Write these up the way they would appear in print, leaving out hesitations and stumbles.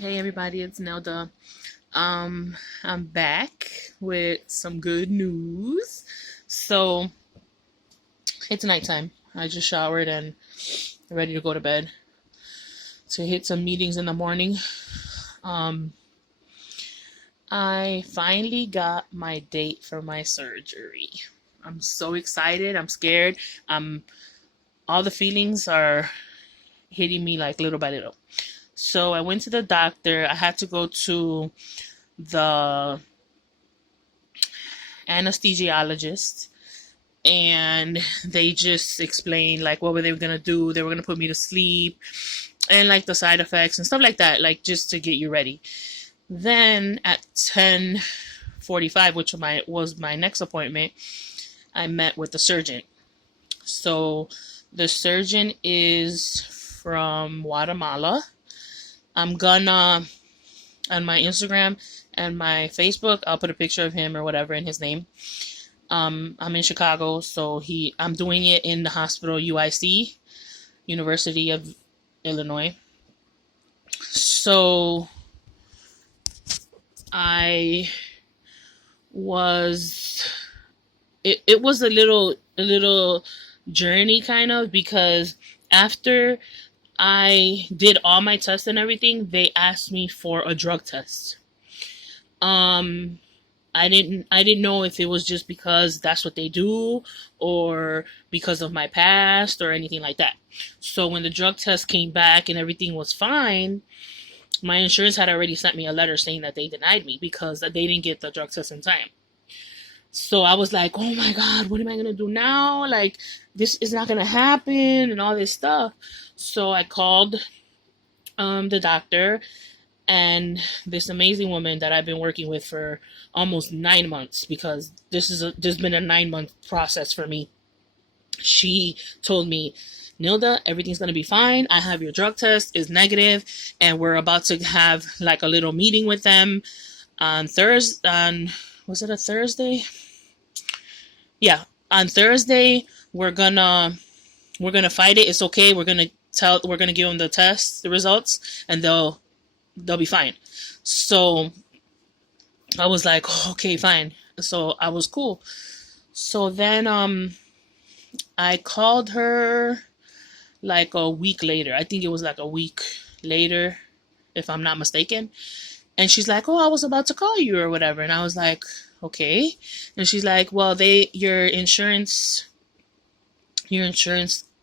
Hey everybody, it's Nelda. I'm back with some good news. So it's nighttime. I just showered and ready to go to bed to hit some meetings in the morning. Um, I finally got my date for my surgery. I'm so excited. I'm scared. I'm all the feelings are hitting me like little by little. So I went to the doctor. I had to go to the anesthesiologist and they just explained like what were they gonna do. They were gonna put me to sleep and like the side effects and stuff like that, like just to get you ready. Then at 10:45, which was my next appointment, I met with the surgeon. So the surgeon is from Guatemala. I'm gonna on my Instagram and my Facebook, I'll put a picture of him or whatever in his name. I'm in Chicago, so I'm doing it in the hospital UIC, University of Illinois. So I was it was a little journey kind of, because after I did all my tests and everything, they asked me for a drug test. Um I didn't know if it was just because that's what they do or because of my past or anything like that. So when the drug test came back and everything was fine, my insurance had already sent me a letter saying that they denied me because they didn't get the drug test in time. So I was like, "Oh my god, what am I going to do now? Like this is not going to happen and all this stuff." So I called the doctor, and this amazing woman that I've been working with for almost 9 months, because this has been a 9 month process for me. She told me, "Nilda, everything's gonna be fine. I have your drug test is negative, and we're about to have like a little meeting with them on Thursday. On Was it a Thursday? Yeah, on Thursday we're gonna fight it. It's okay. We're gonna give them the results, and they'll be fine." So I was like, "Oh, okay, fine." So I was cool. So then I called her like a week later. I think it was like a week later, if I'm not mistaken. And she's like, "Oh, I was about to call you or whatever." And I was like, "Okay." And she's like, "Well, your insurance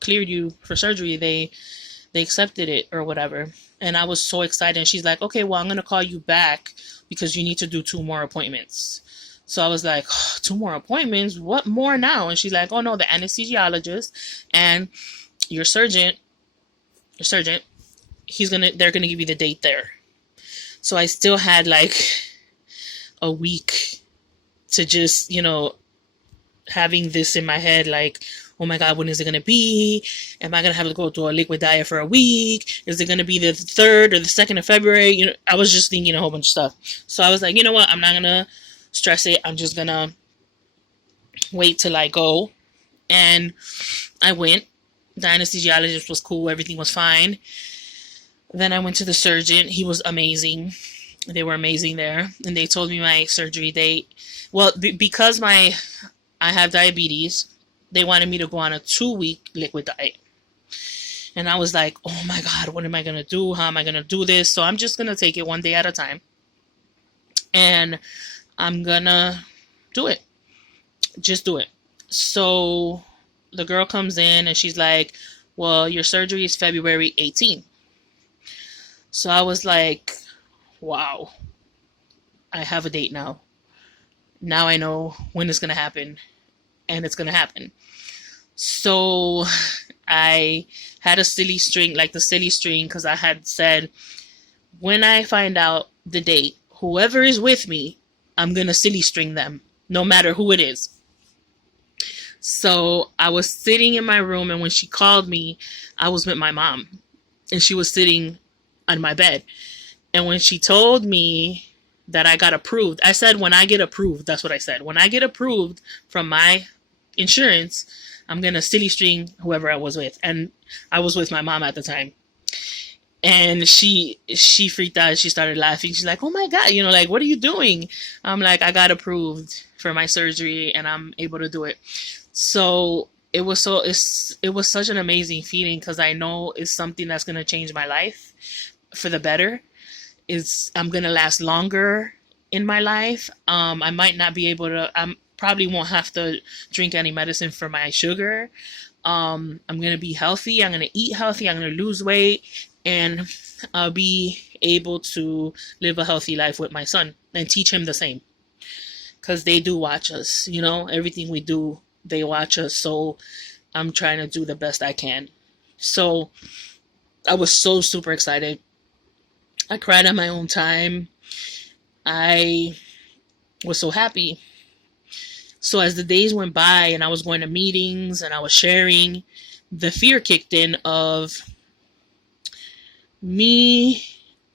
cleared you for surgery. They accepted it or whatever." And I was so excited. And she's like, "Okay, well, I'm going to call you back because you need to do 2 more appointments." So I was like, oh, 2 more appointments? What more now? And she's like, "Oh no, the anesthesiologist and your surgeon, they're gonna give you the date there." So I still had like a week to just, having this in my head, like, "Oh my god, when is it gonna be? Am I gonna have to go through a liquid diet for a week? Is it gonna be the 3rd or the 2nd of February?" I was just thinking a whole bunch of stuff. So I was like, you know what? I'm not gonna stress it. I'm just gonna wait till I go. And I went. The anesthesiologist was cool. Everything was fine. Then I went to the surgeon. He was amazing. They were amazing there. And they told me my surgery date. Well, because I have diabetes, they wanted me to go on a 2-week liquid diet. And I was like, "Oh my god, what am I going to do? How am I going to do this?" So I'm just going to take it one day at a time. And I'm going to do it. Just do it. So the girl comes in and she's like, "Well, your surgery is February 18th." So I was like, wow, I have a date now. Now I know when it's going to happen, and it's going to happen. So I had a silly string, like the silly string, because I had said, when I find out the date, whoever is with me, I'm going to silly string them, no matter who it is. So I was sitting in my room, and when she called me, I was with my mom, and she was sitting on my bed. And when she told me that I got approved, I said, "When I get approved," that's what I said. "When I get approved from my insurance, I'm going to silly string whoever I was with." And I was with my mom at the time. And she freaked out. She started laughing. She's like, "Oh my god, like, what are you doing?" I'm like, "I got approved for my surgery and I'm able to do it." So it was such an amazing feeling because I know it's something that's gonna change my life for the better. Is I'm gonna last longer in my life. I might not be able to. I'm probably won't have to drink any medicine for my sugar. I'm gonna be healthy. I'm gonna eat healthy. I'm gonna lose weight, and I'll be able to live a healthy life with my son and teach him the same. Because they do watch us. Everything we do, they watch us. So I'm trying to do the best I can. So I was so super excited. I cried on my own time. I was so happy. So as the days went by and I was going to meetings and I was sharing, the fear kicked in of me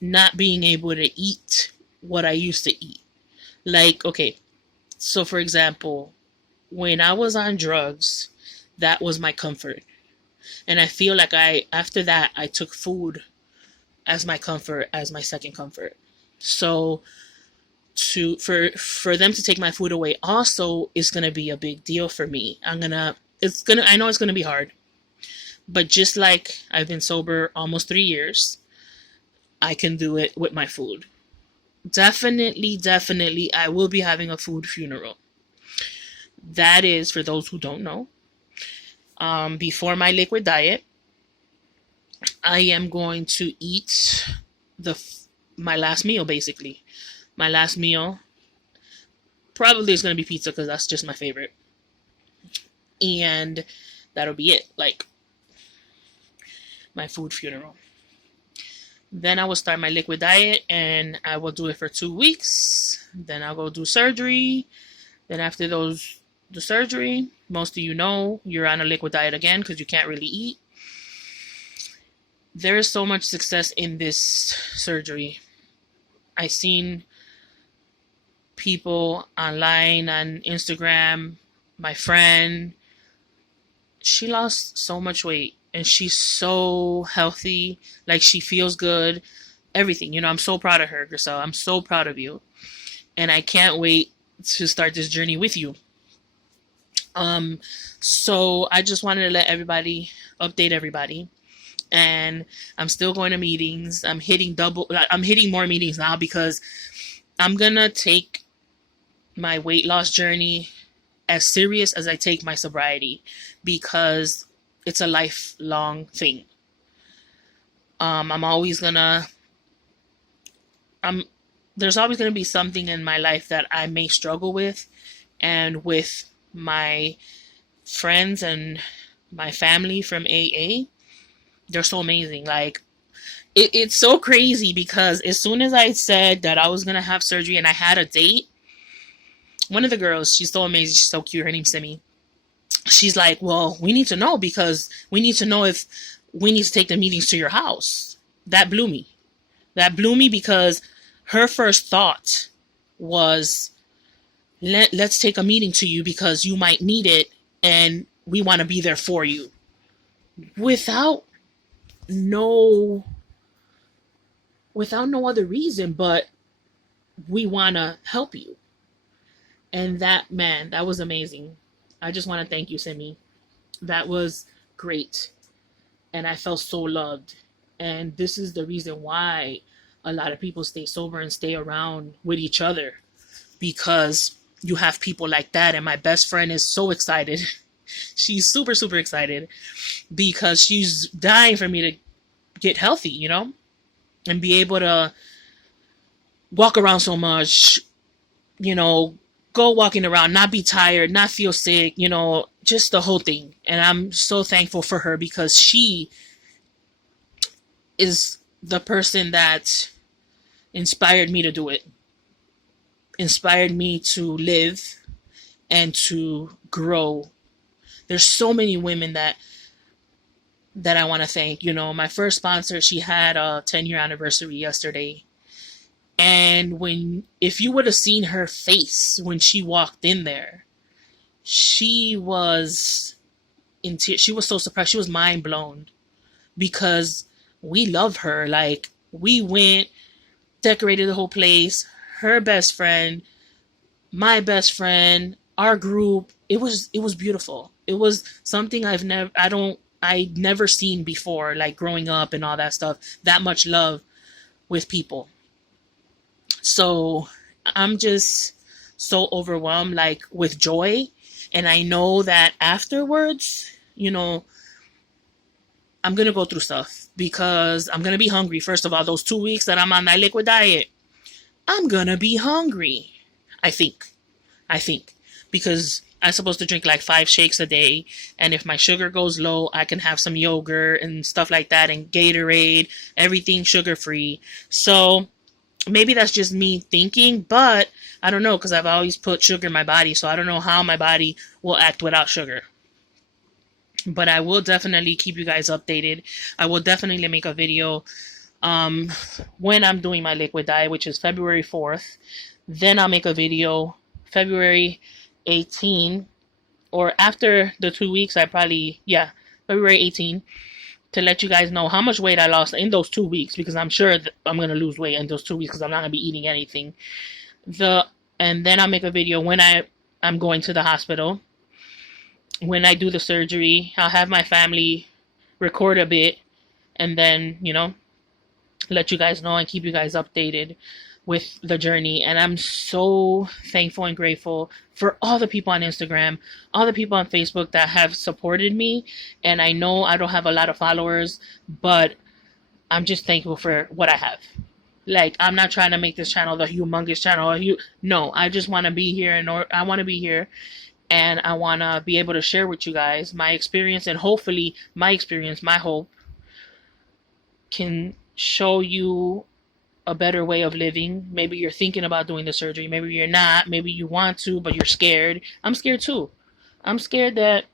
not being able to eat what I used to eat. Like, okay, so for example, when I was on drugs, that was my comfort. And I feel like after that, I took food as my comfort, as my second comfort. So for them to take my food away also is gonna be a big deal for me. I know it's gonna be hard. But just like I've been sober almost 3 years, I can do it with my food. Definitely, definitely, I will be having a food funeral. That is, for those who don't know, before my liquid diet, I am going to eat the my last meal, basically. My last meal probably is going to be pizza because that's just my favorite. And that'll be it. Like, my food funeral. Then I will start my liquid diet and I will do it for 2 weeks. Then I'll go do surgery. Then after the surgery, most of you know you're on a liquid diet again because you can't really eat. There is so much success in this surgery. I've seen people online on Instagram. My friend, she lost so much weight and she's so healthy. Like, she feels good. Everything. I'm so proud of her, Grisel. I'm so proud of you. And I can't wait to start this journey with you. So I just wanted to update everybody. And I'm still going to meetings. I'm hitting more meetings now because I'm gonna take my weight loss journey as serious as I take my sobriety because it's a lifelong thing. There's always gonna be something in my life that I may struggle with, and with my friends and my family from AA, they're so amazing. Like, it's so crazy because as soon as I said that I was gonna have surgery and I had a date, one of the girls, she's so amazing, she's so cute, her name's Simi. She's like, "Well, we need to know because we need to know if we need to take the meetings to your house." That blew me. That blew me because her first thought was, let's take a meeting to you because you might need it and we want to be there for you. Without no other reason but we want to help you. And that was amazing. I just want to thank you, Simi. That was great. And I felt so loved. And this is the reason why a lot of people stay sober and stay around with each other, because you have people like that. And my best friend is so excited. She's super, super excited because she's dying for me to get healthy, and be able to walk around so much, go walking around, not be tired, not feel sick, just the whole thing. And I'm so thankful for her because she is the person that inspired me to do it, inspired me to live and to grow. There's so many women that I want to thank. My first sponsor, she had a 10-year anniversary yesterday. And if you would have seen her face when she walked in there, she was in tears. She was so surprised. She was mind blown because we love her. Like, we went, decorated the whole place, her best friend, my best friend, our group. It was beautiful. It was something I'd never seen before, like growing up and all that stuff. That much love with people. So I'm just so overwhelmed, like with joy. And I know that afterwards, I'm gonna go through stuff because I'm gonna be hungry. First of all, those 2 weeks that I'm on that liquid diet, I'm gonna be hungry. I think. I think. Because I'm supposed to drink like 5 shakes a day. And if my sugar goes low, I can have some yogurt and stuff like that and Gatorade, everything sugar free. So maybe that's just me thinking, but I don't know because I've always put sugar in my body. So I don't know how my body will act without sugar. But I will definitely keep you guys updated. I will definitely make a video um, when I'm doing my liquid diet, which is February 4th. Then I'll make a video February 18, or after the 2 weeks, February 18, to let you guys know how much weight I lost in those 2 weeks, because I'm sure that I'm going to lose weight in those 2 weeks because I'm not going to be eating anything. And then I'll make a video when I'm going to the hospital. When I do the surgery, I'll have my family record a bit and then, let you guys know and keep you guys updated with the journey. And I'm so thankful and grateful for all the people on Instagram, all the people on Facebook that have supported me. And I know I don't have a lot of followers, but I'm just thankful for what I have. Like, I'm not trying to make this channel the humongous channel. No, I just want to be here, and I want to be here, and I want to be able to share with you guys my experience, and hopefully my experience, my hope, can show you a better way of living. Maybe you're thinking about doing the surgery. Maybe you're not. Maybe you want to, but you're scared. I'm scared too. I'm scared that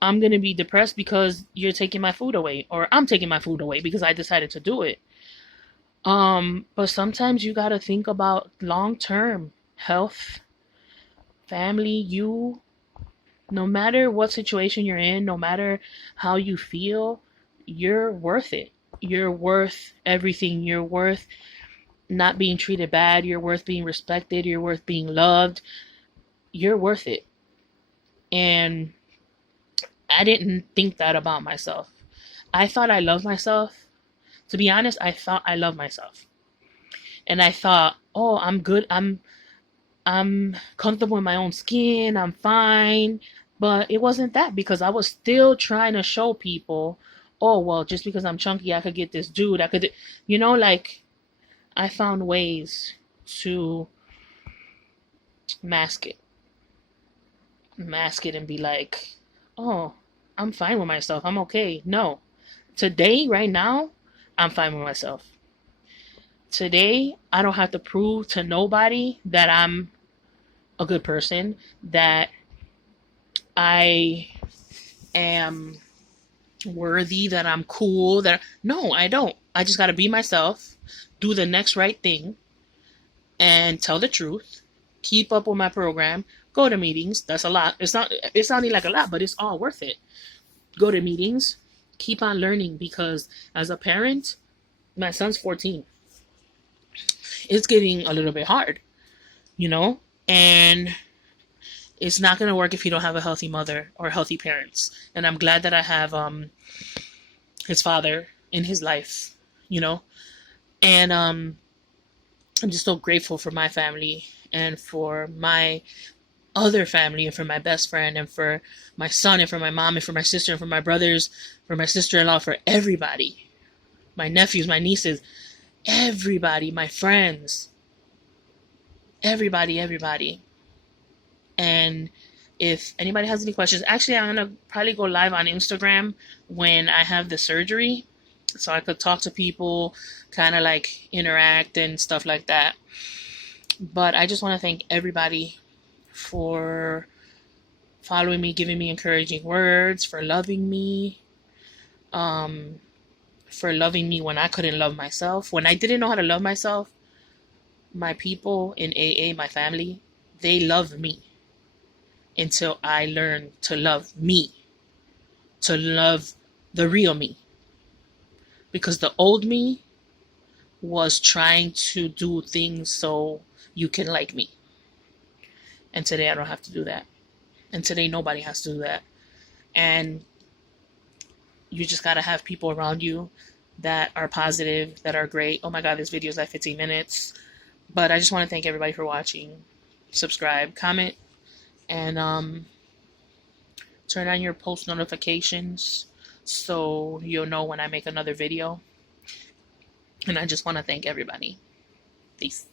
I'm going to be depressed because you're taking my food away, or I'm taking my food away because I decided to do it. But sometimes you got to think about long-term health, family, no matter what situation you're in, no matter how you feel, you're worth it. You're worth everything. You're worth not being treated bad. You're worth being respected. You're worth being loved. You're worth it. And I didn't think that about myself. I thought I loved myself. To be honest, I thought I loved myself. And I thought, oh, I'm good. I'm comfortable in my own skin. I'm fine. But it wasn't that, because I was still trying to show people, oh, well, just because I'm chunky, I could get this dude. Like, I found ways to mask it. Mask it and be like, oh, I'm fine with myself. I'm okay. No. Today, right now, I'm fine with myself. Today, I don't have to prove to nobody that I'm a good person, that I am worthy, that I'm cool, no, I don't. I just got to be myself, do the next right thing, and tell the truth, keep up with my program, go to meetings. That's a lot. It's sounding like a lot, but it's all worth it. Go to meetings, keep on learning, because as a parent, my son's 14. It's getting a little bit hard, and it's not going to work if you don't have a healthy mother or healthy parents. And I'm glad that I have his father in his life, and I'm just so grateful for my family, and for my other family, and for my best friend, and for my son, and for my mom, and for my sister, and for my brothers, for my sister-in-law, for everybody, my nephews, my nieces, everybody, my friends, everybody. And if anybody has any questions, actually, I'm going to probably go live on Instagram when I have the surgery, so I could talk to people, kind of like interact and stuff like that. But I just want to thank everybody for following me, giving me encouraging words, for loving me, for loving me when I couldn't love myself. When I didn't know how to love myself, my people in AA, my family, they loved me until I learned to love me, to love the real me. because the old me was trying to do things so you can like me. And today I don't have to do that. And today nobody has to do that. And you just got to have people around you that are positive, that are great. Oh my God, this video is like 15 minutes. But I just want to thank everybody for watching. Subscribe, comment, and turn on your post notifications so you'll know when I make another video. And I just want to thank everybody. Peace.